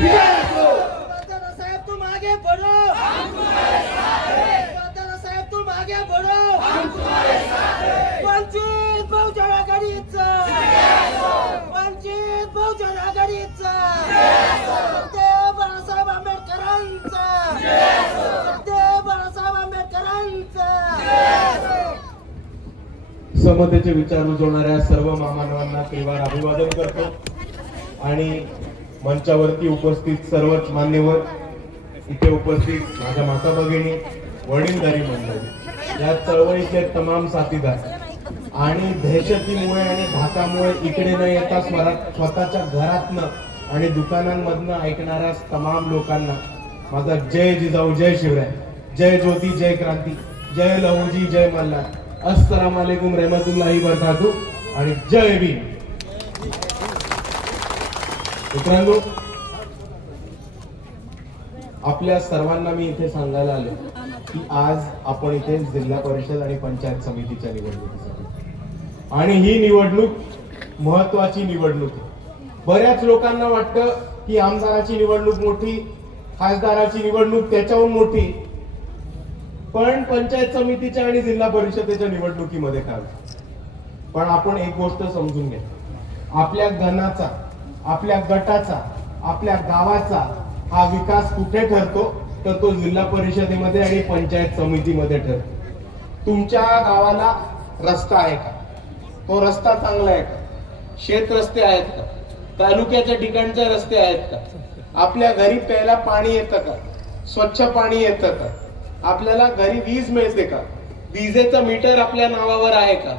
दादा साहेब तुम आगे बढ़ो दादा साहेब तुम आगे बढ़ो वंचित बहुजन आघाडीचा. वंचित बहुजन आघाडीचा. ते बाळासाहेब आंबेडकरांचा. ते बाळासाहेब आंबेडकरांचा. समतेचे विचार रुजवणाऱ्या सर्व महामानवांना त्रिवार अभिवादन करतो. आणि मंचावरती उपस्थित सर्वच मान्यवर इथे उपस्थित माझ्या माता भगिनी वडीलधारी मंडळी या चळवळीचे तमाम साथीदार आणि दहशतीमुळे आणि धाकामुळे इकडे न येता स्वरा- स्वतःच्या घरातनं आणि दुकानांमधनं ऐकणाऱ्या तमाम लोकांना माझा जय जिजाऊ जय शिवराय जय ज्योती जय क्रांती जय लहुजी जय मल्हार. अस्सलाम वालेकुम रहमतुल्लाही बरकातू आणि जय भीम. मित्रांनो आपल्या सर्वांना मी इथे सांगायला आलो की आज आपण इथे जिल्हा परिषद आणि पंचायत समितीच्या निवडणुकीसाठी. आणि ही निवडणूक महत्वाची निवडणूक आहे. बऱ्याच लोकांना वाटतं की आमदाराची निवडणूक मोठी खासदाराची निवडणूक त्याच्याहून मोठी. पण पंचायत समितीच्या आणि जिल्हा परिषदेच्या निवडणुकीमध्ये काय पण आपण एक गोष्ट समजून घ्या. आपल्या घनाचा आपल्या गटाचा आपल्या गावाचा हा विकास कुठे ठरतो तर तो जिल्हा परिषदेमध्ये आणि पंचायत समितीमध्ये ठरतो. तुमच्या गावाला रस्ता आहे का? तो रस्ता चांगला आहे का? शेत रस्ते आहेत का? तालुक्याच्या ठिकाणचे रस्ते आहेत का? आपल्या घरी प्यायला पाणी येतं का? स्वच्छ पाणी येतं का? आपल्याला घरी वीज मिळते का? विजेचं मीटर आपल्या नावावर आहे का?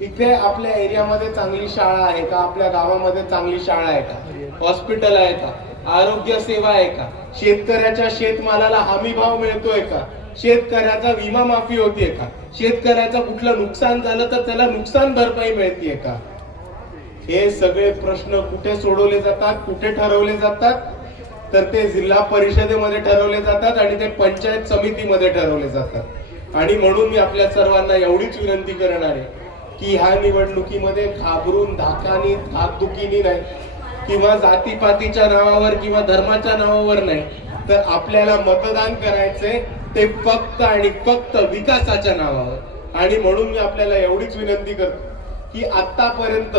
इथे आपल्या एरियामध्ये चांगली शाळा आहे का? आपल्या गावामध्ये चांगली शाळा आहे का? हॉस्पिटल आहे का? आरोग्य सेवा आहे का? शेतकऱ्याच्या शेतमालाला हमी भाव मिळतोय का? शेतकऱ्याचा विमा माफी होतीये का? शेतकऱ्याचं कुठलं नुकसान झालं तर त्याला नुकसान भरपाई मिळतीये का? हे सगळे प्रश्न कुठे सोडवले जातात कुठे ठरवले जातात? तर ते जिल्हा परिषदेमध्ये ठरवले जातात आणि ते पंचायत समितीमध्ये ठरवले जातात. आणि म्हणून मी आपल्या सर्वांना एवढीच विनंती करणार आहे. की ह्या निवडणुकीमध्ये घाबरून धाकानी धाकधुकीनी नाही किंवा जातीपातीच्या नावावर किंवा धर्माच्या नावावर नाही तर आपल्याला मतदान करायचंय ते फक्त आणि फक्त विकासाच्या नावावर. आणि म्हणून मी आपल्याला एवढीच विनंती करतो की आतापर्यंत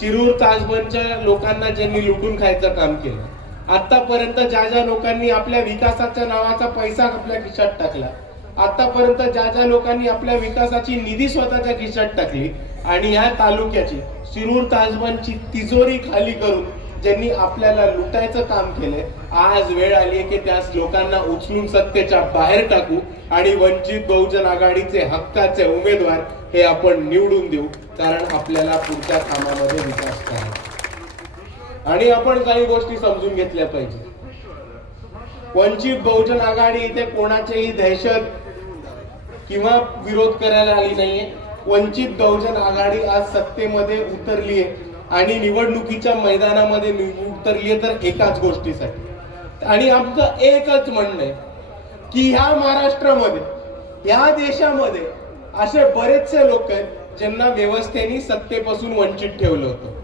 शिरूर ताजबनच्या लोकांना ज्यांनी लुटून खायचं काम केलं आतापर्यंत ज्या ज्या लोकांनी आपल्या विकासाच्या नावाचा पैसा आपल्या खिशात टाकला आतापर्यंत ज्या ज्या लोकांनी आपल्या विकासाची निधी स्वतःच्या खिशात टाकली आणि ह्या तालुक्याची शिरूर ताजबांची तिजोरी खाली करून ज्यांनी आपल्याला लुटायचं काम केलंय आज वेळ आली की त्या लोकांना उचलून सत्तेच्या बाहेर टाकू आणि वंचित बहुजन आघाडीचे हक्काचे उमेदवार हे आपण निवडून देऊ कारण आपल्याला पुढच्या कामामध्ये विकास करायचा आणि आपण काही गोष्टी समजून घेतल्या पाहिजे. वंचित बहुजन आघाडी इथे कोणाचेही दहशत किंवा विरोध करायला आली नाहीये. वंचित बहुजन आघाडी आज सत्तेमध्ये उतरली आहे आणि निवडणुकीच्या मैदानामध्ये उतरलीये उतरली आहे तर एकाच गोष्टीसाठी. आणि आमचं एकच म्हणणं आहे की ह्या महाराष्ट्रामध्ये ह्या देशामध्ये असे बरेचसे लोक आहेत ज्यांना व्यवस्थेने सत्तेपासून वंचित ठेवलं होतं.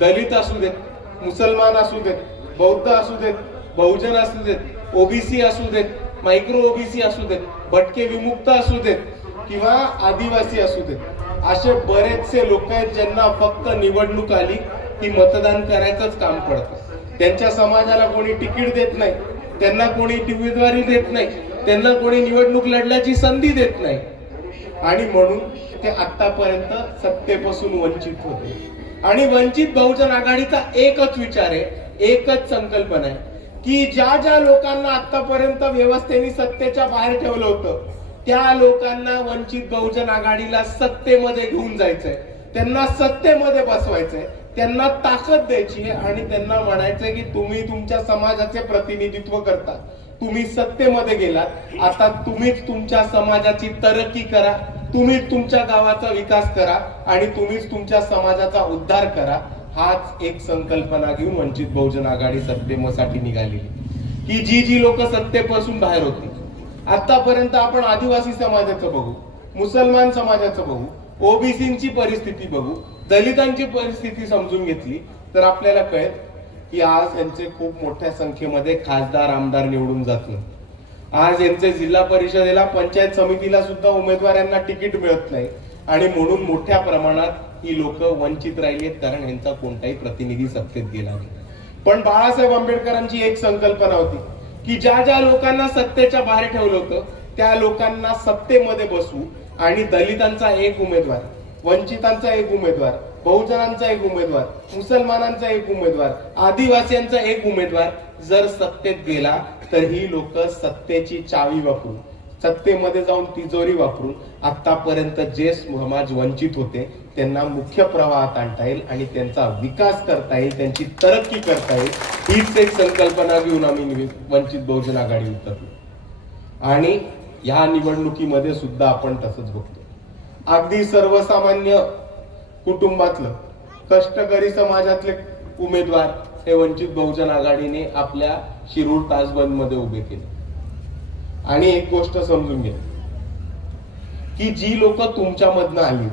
दलित असू देत मुसलमान असू देत बौद्ध असू देत बहुजन असू देत ओबीसी असू देत मायक्रो ओबीसी असू देत भटके विमुक्त असू देत किंवा आदिवासी असू देत असे बरेचसे लोक आहेत ज्यांना फक्त निवडणूक आली की मतदान करायचंच काम पडतं. त्यांच्या समाजाला कोणी तिकीट देत नाही त्यांना कोणी उमेदवारी देत नाही त्यांना कोणी निवडणूक लढण्याची संधी देत नाही. आणि म्हणून ते आतापर्यंत सत्तेपासून वंचित होते. आणि वंचित बहुजन आघाडीचा एकच विचार आहे एकच संकल्पना आहे की ज्या ज्या लोकांना आतापर्यंत व्यवस्थेने सत्तेच्या बाहेर ठेवलं होतं त्या लोकांना वंचित बहुजन आघाडीला सत्तेमध्ये घेऊन जायचंय. त्यांना सत्तेमध्ये बसवायचंय. त्यांना ताकद द्यायची आणि त्यांना म्हणायचंय की तुम्ही तुमच्या समाजाचे प्रतिनिधित्व करता. तुम्ही सत्तेमध्ये गेलात. आता तुम्हीच तुमच्या समाजाची तरक्की करा. तुम्हीच तुमच्या गावाचा विकास करा आणि तुम्हीच तुमच्या समाजाचा उद्धार करा. हाच एक संकल्पना घेऊन वंचित बहुजन आघाडी सत्तेसाठी निघालेली. की जी जी लोक सत्तेपासून बाहेर होती आतापर्यंत आपण आदिवासी समाजाचं बघू मुसलमान समाजाचं बघू ओबीसीची परिस्थिती बघू दलितांची परिस्थिती समजून घेतली तर आपल्याला कळेल की आज यांचे खूप मोठ्या संख्येमध्ये खासदार आमदार निवडून जात नाही आज यांचे जिल्हा परिषदेला पंचायत समितीला सुद्धा उमेदवारांना तिकीट मिळत नाही. आणि म्हणून मोठ्या प्रमाणात ही लोक वंचित राहिली कारण यांचा कोणताही प्रतिनिधी सत्तेत गेला नाही. पण बाळासाहेब आंबेडकरांची एक संकल्पना होती की ज्या ज्या लोकांना सत्तेच्या बाहेर ठेवलं होतं त्या लोकांना सत्तेमध्ये बसवू आणि दलितांचा एक उमेदवार वंचितांचा एक उमेदवार बहुजनांचा एक उमेदवार मुसलमानांचा एक उमेदवार आदिवासीयांचा एक उमेदवार जर सत्तेत गेला तर ही लोक सत्तेची चावी वापरून सत्तेमध्ये जाऊन तिजोरी वापरून आतापर्यंत जे समाज वंचित होते. त्यांना मुख्य प्रवाहात आणता येईल आणि त्यांचा विकास करता येईल त्यांची तरक्की करता येईल हीच एक संकल्पना घेऊन आम्ही वंचित बहुजन आघाडी उतरलो. आणि ह्या निवडणुकीमध्ये सुद्धा आपण तसंच बघतो अगदी सर्वसामान्य कुटुंबातलं कष्टकरी समाजातले उमेदवार हे वंचित बहुजन आघाडीने आपल्या शिरूर तासबंदमध्ये उभे केले. आणि एक गोष्ट समजून घ्या की जी लोक तुमच्यामधनं आली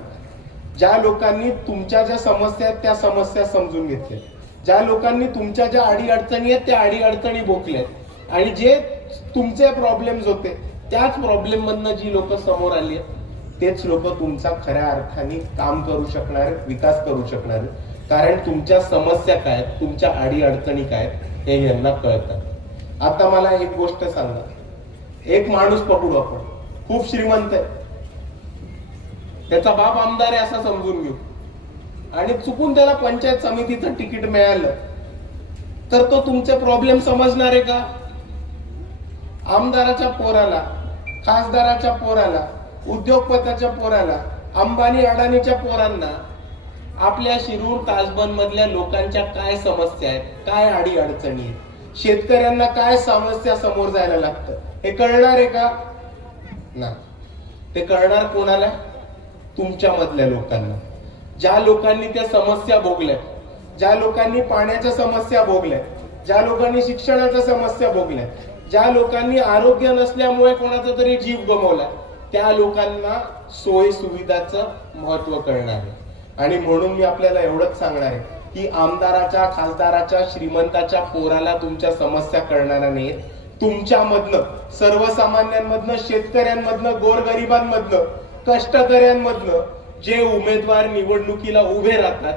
ज्या लोकांनी तुमच्या ज्या समस्या आहेत त्या समस्या समजून घेतल्या. ज्या लोकांनी तुमच्या ज्या अडी अडचणी आहेत त्या अडी अडचणी आणि जे तुमचे प्रॉब्लेम्स होते त्याच प्रॉब्लेम मधनं जी लोक समोर आली आहेत तेच लोक तुमचा खऱ्या अर्थाने काम करू शकणार विकास करू शकणार कारण तुमच्या समस्या काय आहेत, तुमच्या अडी अडचणी काय आहेत, हे यांना कळतात आता मला एक गोष्ट सांगा. एक माणूस पकडू आपण. खूप श्रीमंत आहे. त्याचा बाप आमदार आहे असं समजून घेऊ. आणि चुकून त्याला पंचायत समितीचं तिकीट मिळालं. तर तो तुमचे प्रॉब्लेम समजणार आहे का? आमदाराच्या पोराला खासदाराच्या पोराला उद्योगपताच्या पोराला अंबानी अडाणीच्या पोरांना आपल्या शिरूर ताजबन मधल्या लोकांच्या काय समस्या आहेत काय अडी अडचणी आहेत? शेतकऱ्यांना काय समस्या समोर जायला लागतं? हे कळणार आहे का? ना. ते कळणार कोणाला? तुमच्या मधल्या लोकांना. ज्या लोकांनी त्या समस्या भोगल्या ज्या लोकांनी पाण्याच्या समस्या भोगल्या ज्या लोकांनी शिक्षणाच्या समस्या भोगल्या ज्या लोकांनी आरोग्य नसल्यामुळे कोणाचा तरी जीव गमवला त्या लोकांना सोय सुविधाचं महत्त्व कळणार आहे. आणि म्हणून मी आपल्याला एवढंच सांगणार आहे की आमदाराच्या खासदाराच्या श्रीमंताच्या पोराला तुमच्या समस्या कळणाऱ्या नाहीत तुमच्यामधनं सर्वसामान्यांमधनं शेतकऱ्यांमधनं गोरगरिबांमधनं कष्टकऱ्यांमधनं जे उमेदवार निवडणुकीला उभे राहतात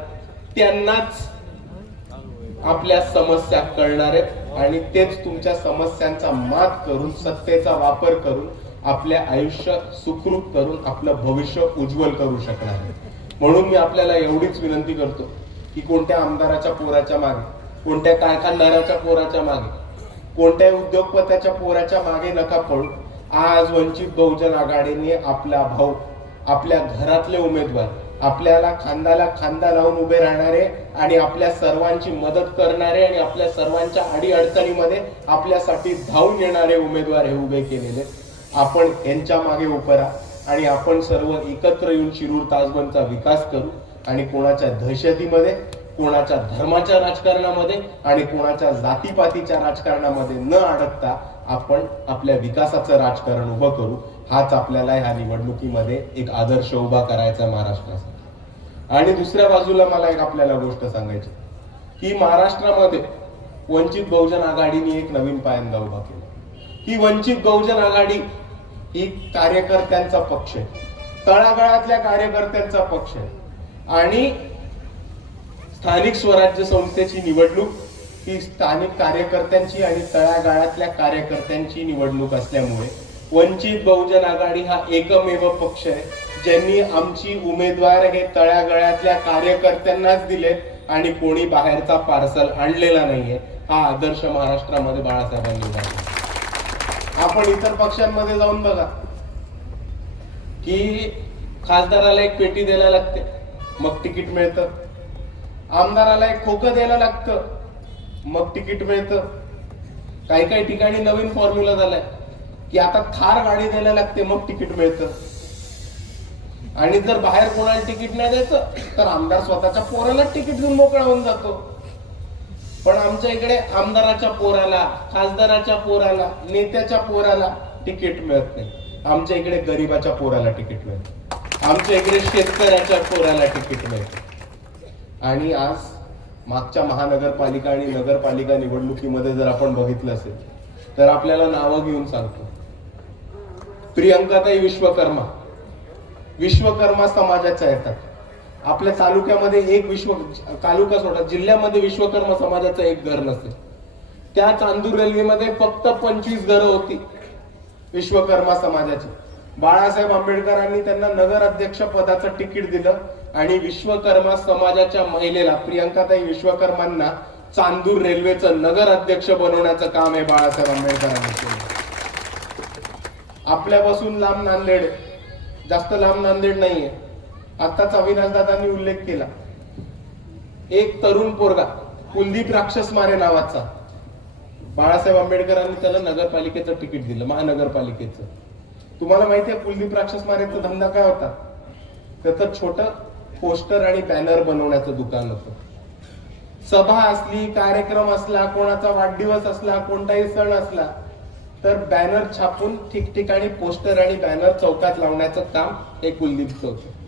त्यांनाच आपल्या समस्या कळणार आहेत. आणि तेच तुमच्या समस्यांचा मात करून सत्तेचा वापर करून आपले आयुष्य सुखरूप करून आपलं भविष्य उज्ज्वल करू शकणार म्हणून मी आपल्याला एवढीच विनंती करतो की कोणत्या आमदाराच्या पोराच्या मागे कोणत्या कारखानदाराच्या पोराच्या मागे कोणत्याही उद्योगपत्याच्या पोराच्या मागे नका पडू आज वंचित बहुजन आघाडीने आपला भाऊ आपल्या घरातले उमेदवार आपल्याला खांदाला खांदा लावून उभे राहणारे आणि आपल्या सर्वांची मदत करणारे आणि आपल्या सर्वांच्या अडी अडचणीमध्ये आपल्यासाठी धावून येणारे उमेदवार हे उभे केलेले. आपण यांच्या मागे उभं राहा आणि आपण सर्व एकत्र येऊन शिरूर ताजबनचा विकास करू आणि कोणाच्या दहशतीमध्ये कोणाच्या धर्माच्या राजकारणामध्ये आणि कोणाच्या जातीपातीच्या राजकारणामध्ये न अडकता आपण आपल्या विकासाचं राजकारण उभं करू हाच आपल्याला ह्या निवडणुकीमध्ये एक आदर्श उभा करायचा महाराष्ट्रासाठी. आणि दुसऱ्या बाजूला मला एक आपल्याला गोष्ट सांगायची. की महाराष्ट्रामध्ये वंचित बहुजन आघाडीने एक नवीन पायंदा उभा केला. ही वंचित बहुजन आघाडी ही कार्यकर्त्यांचा पक्ष आहे. तळागाळातल्या कार्यकर्त्यांचा पक्ष आहे. आणि स्थानिक स्वराज्य संस्थेची निवडणूक ही स्थानिक कार्यकर्त्यांची आणि तळागाळातल्या कार्यकर्त्यांची निवडणूक असल्यामुळे वंचित बहुजन आघाडी हा एकमेव पक्ष आहे ज्यांनी आमची उमेदवार हे तळागाळातल्या कार्यकर्त्यांनाच दिले आणि कोणी बाहेरचा पार्सल आणलेला नाहीये हा आदर्श महाराष्ट्रामध्ये बाळासाहेबांनी उभारला आपण इतर पक्षांमध्ये जाऊन बघा. की खासदाराला एक पेटी द्यायला लागते मग तिकीट मिळतं. आमदाराला एक खोकं द्यायला लागतं. मग तिकीट मिळतं. काही काही ठिकाणी नवीन फॉर्म्युला झालाय. की आता थार गाडी द्यायला लागते मग तिकीट मिळतं. आणि जर बाहेर कोणाला तिकीट नाही द्यायचं तर आमदार स्वतःच्या पोराला तिकीट घेऊन मोकळा होऊन जातो. पण आमच्या इकडे आमदाराच्या पोराला खासदाराच्या पोराला नेत्याच्या पोराला तिकीट मिळत नाही. आमच्या इकडे गरीबाच्या पोराला तिकीट मिळत. आमच्या इकडे शेतकऱ्याच्या पोराला तिकीट मिळत. आणि आज मागच्या महानगरपालिका आणि नगरपालिका निवडणुकीमध्ये जर आपण बघितलं असेल तर आपल्याला नावं घेऊन सांगतो. प्रियंकाताई विश्वकर्मा. विश्वकर्मा समाजाच्या येतात. आपल्या तालुक्यामध्ये एक विश्व तालुका सोडा जिल्ह्यामध्ये विश्वकर्मा समाजाचं एक घर नसेल. त्या चांदूर रेल्वेमध्ये फक्त पंचवीस घरं होती विश्वकर्मा समाजाची. बाळासाहेब आंबेडकरांनी त्यांना नगर अध्यक्ष पदाचं तिकीट दिलं. आणि विश्वकर्मा समाजाच्या महिलेला प्रियंकाताई विश्वकर्मांना चांदूर रेल्वेचं नगर अध्यक्ष बनवण्याचं काम हे बाळासाहेब आंबेडकरांनी केलं. आपल्यापासून लांब नांदेड जास्त लांब नांदेड नाहीये. आताच अविनाशदादांनी उल्लेख केला. एक तरुण पोरगा कुलदीप राक्षस मारे नावाचा. बाळासाहेब आंबेडकरांनी त्याला नगरपालिकेचं तिकीट दिलं महानगरपालिकेचं. तुम्हाला माहिती आहे कुलदीप राक्षस मारेचा धंदा काय होता? त्याचं छोट पोस्टर आणि बॅनर बनवण्याचं दुकान होतं. सभा असली कार्यक्रम असला कोणाचा वाढदिवस असला कोणताही सण असला तर बॅनर छापून ठिकठिकाणी पोस्टर आणि बॅनर चौकात लावण्याचं काम हे कुलदीपचं होतं.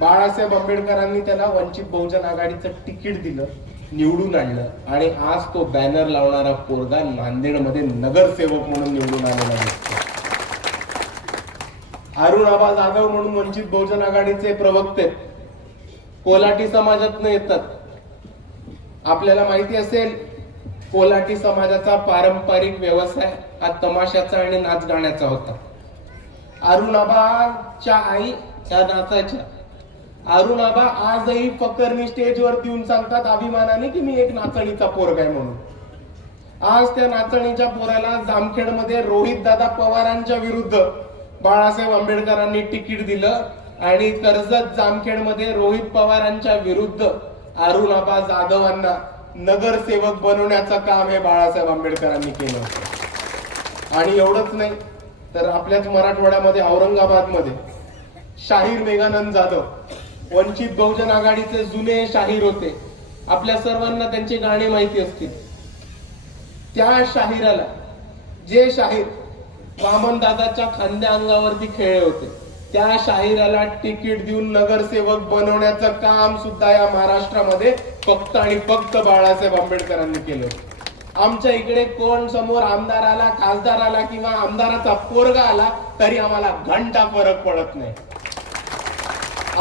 बाळासाहेब आंबेडकरांनी त्याला वंचित बहुजन आघाडीचं तिकीट दिलं निवडून आणलं आणि आज तो बॅनर लावणारा पोरगा नांदेडमध्ये नगरसेवक म्हणून निवडून आलेला दिसतो अरुण आबा जाधव म्हणून वंचित बहुजन आघाडीचे प्रवक्ते कोलाटी समाजातनं येतात. आपल्याला माहिती असेल कोलाटी समाजाचा पारंपरिक व्यवसाय हा तमाशाचा आणि नाच गाण्याचा होता. अरुणाबाच्या आई त्या नाचाच्या अरुणाबा आजही फकरनी स्टेजवरती येऊन सांगतात अभिमानाने की मी एक नाचणीचा पोरग आहे म्हणून. आज त्या नाचणीच्या पोराला जामखेडमध्ये रोहित दादा पवारांच्या विरुद्ध बाळासाहेब आंबेडकरांनी तिकीट दिलं. आणि कर्जत जामखेडमध्ये रोहित पवारांच्या विरुद्ध अरुणाबा जाधवांना नगरसेवक बनवण्याचं काम हे बाळासाहेब आंबेडकरांनी केलं होतं. आणि एवढंच नाही तर आपल्याच मराठवाड्यामध्ये औरंगाबादमध्ये शाहीर मेघानंद जाधव वंचित बहुजन आघाडीचे जुने शाहीर होते. आपल्या सर्वांना त्यांची गाणी माहिती असतील. त्या शाहिराला जे शाहीर वामन दादाच्या खांद्या अंगावरती खेळले होते त्या शाहिराला तिकीट देऊन नगरसेवक बनवण्याचं काम सुद्धा या महाराष्ट्रामध्ये फक्त आणि फक्त बाळासाहेब आंबेडकरांनी केलं. आमच्या इकडे कोण समोर आमदार आला खासदार आला किंवा आमदाराचा पोरगा आला तरी आम्हाला घंटा फरक पडत नाही.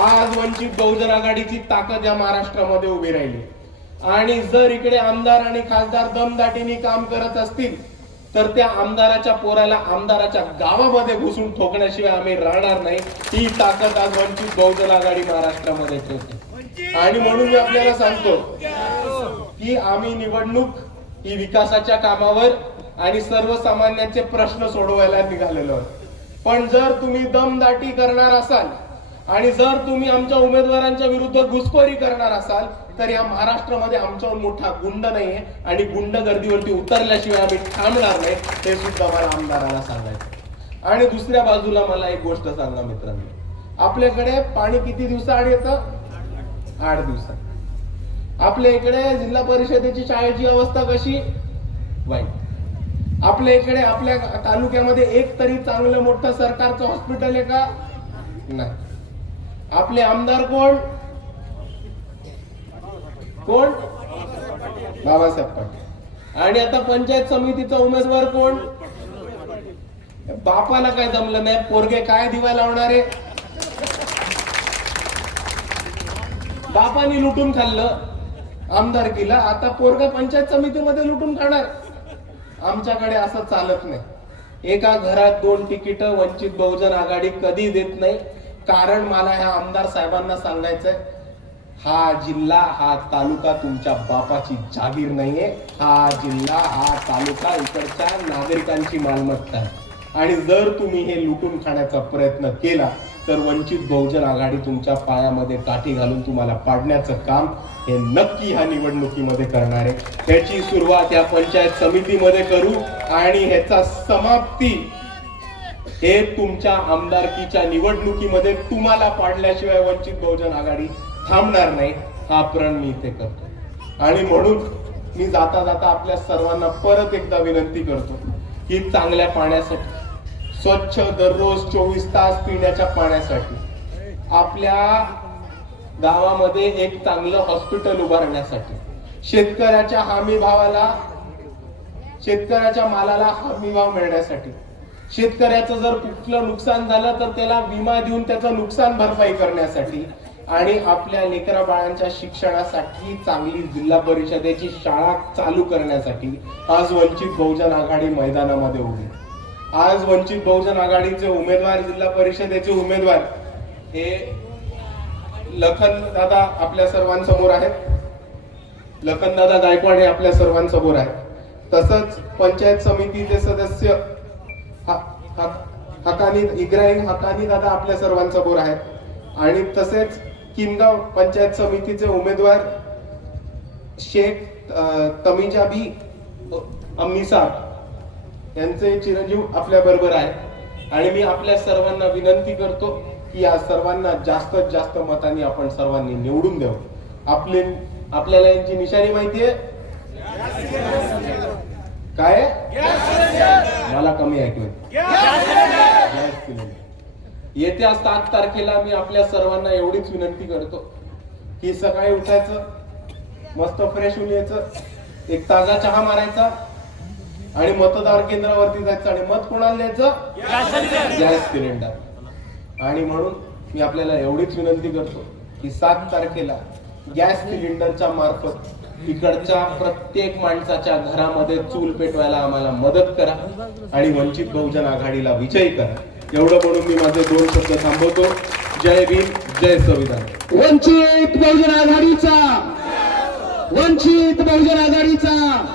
आज वंचित बहुजन आघाडीची ताकद या महाराष्ट्रामध्ये उभी राहिली. आणि जर इकडे आमदार आणि खासदार दमदाटीने काम करत असतील तर त्या आमदाराच्या पोराला आमदाराच्या गावामध्ये घुसून ठोकण्याशिवाय आम्ही राहणार नाही. ही ताकद आज वंचित बहुजन आघाडी महाराष्ट्रामध्ये ठेवते. आणि म्हणून मी आपल्याला सांगतो की आम्ही निवडणूक ही विकासाच्या कामावर आणि सर्वसामान्यांचे प्रश्न सोडवायला निघालेलो पण जर तुम्ही दमदाटी करणार असाल आणि जर तुम्ही आमच्या उमेदवारांच्या विरुद्ध घुसखोरी करणार असाल तर या महाराष्ट्रामध्ये आमच्यावर मोठा गुंड नाहीये आणि गुंड गर्दीवरती उतरल्याशिवाय आम्ही थांबणार नाही हे सुद्धा मला आमदाराला सांगायचं आणि दुसऱ्या बाजूला मला एक गोष्ट सांगा मित्रांनो. आपल्याकडे पाणी किती दिवसाआड येतं? आठ दिवसात. आपल्या इकडे जिल्हा परिषदेची शाळेची अवस्था कशी? वाईट. आपल्या इकडे आपल्या तालुक्यामध्ये एक तरी चांगलं मोठं सरकारचं हॉस्पिटल आहे का? नाही. आपले आमदार कोण? कोण? बाबासाहेब पाटील. आणि आता पंचायत समितीचा उमेदवार कोण? बापाला काय जमलं नाही. पोरगे काय दिवा लावणारे? बापानी लुटून खाल्लं. आमदारकीला आता पोरगा पंचायत समितीमध्ये लुटून खाणार. आमच्याकडे असं चालत नाही. एका घरात दोन तिकीट वंचित बहुजन आघाडी कधी देत नाही? कारण मला ह्या आमदार साहेबांना सांगायचंय हा जिल्हा हा तालुका तुमच्या बापाची जागीर नाहीये. हा जिल्हा हा तालुका इकडच्या नागरिकांची मालमत्ता आहे. आणि जर तुम्ही हे लुटून खाण्याचा प्रयत्न केला तर वंचित बहुजन आघाडी तुमच्या पायामध्ये काठी घालून तुम्हाला पाडण्याचं काम हे नक्की ह्या निवडणुकीमध्ये करणार आहे. त्याची सुरुवात या पंचायत समितीमध्ये करू आणि ह्याचा समाप्ती हे तुमच्या आमदारकीच्या निवडणुकीमध्ये तुम्हाला पाडल्याशिवाय वंचित बहुजन आघाडी थांबणार नाही. हा प्रण मी इथे करतो. आणि म्हणून मी जाता जाता आपल्या सर्वांना परत एकदा विनंती करतो की चांगल्या पाण्यासाठी स्वच्छ दररोज चोवीस तास पिण्याच्या पाण्यासाठी आपल्या गावामध्ये एक चांगलं हॉस्पिटल उभारण्यासाठी शेतकऱ्याच्या हमी भावाला शेतकऱ्याच्या मालाला हमी भाव मिळण्यासाठी शेतकऱ्याचं जर कुठलं नुकसान झालं तर त्याला विमा देऊन त्याचं नुकसान भरपाई करण्यासाठी आणि आपल्या लेकरा बाळांच्या शिक्षणासाठी चांगली जिल्हा परिषदेची शाळा चालू करण्यासाठी आज वंचित बहुजन आघाडी मैदानामध्ये उभी. आज वंचित बहुजन आघाडीचे उमेदवार जिल्हा परिषदेचे उमेदवार हे लखन दादा आपल्या सर्वांसमोर आहेत. लखनदादा गायकवाड हे आपल्या सर्वांसमोर आहेत. तसंच पंचायत समितीचे सदस्य हा- हा- हकानी इब्राहिम हकानी दादा आपल्या सर्वांसमोर आहेत. आणि तसेच किनगाव पंचायत समितीचे उमेदवार शेख तमिजाबी अम्मीसाब यांचे चिरंजीव आपल्या बरोबर आहेत आणि मी आपल्या सर्वांना विनंती करतो की या सर्वांना जास्तीत जास्त मतांनी आपण सर्वांनी निवडून देऊ आपले आपल्याला यांची निशाणी माहितीये काय आहे? मला कमी ऐकलं. येत्या सात तारखेला मी आपल्या सर्वांना एवढीच विनंती करतो की सकाळी उठायचं मस्त फ्रेश होऊन यायचं एक ताजा चहा मारायचा आणि मतदार केंद्रावरती जायचं आणि मत कोणाला द्यायचं? Gas cylinder. आणि म्हणून मी आपल्याला एवढीच विनंती करतो की सात तारखेला गॅस सिलेंडरच्या मार्फत इकडच्या प्रत्येक माणसाच्या घरामध्ये चूल पेटवायला आम्हाला मदत करा आणि वंचित बहुजन आघाडीला विजयी करा. एवढं म्हणून मी माझे दोन शब्द थांबवतो. जय भीम जय संविधान. वंचित बहुजन आघाडीचा. वंचित बहुजन आघाडीचा.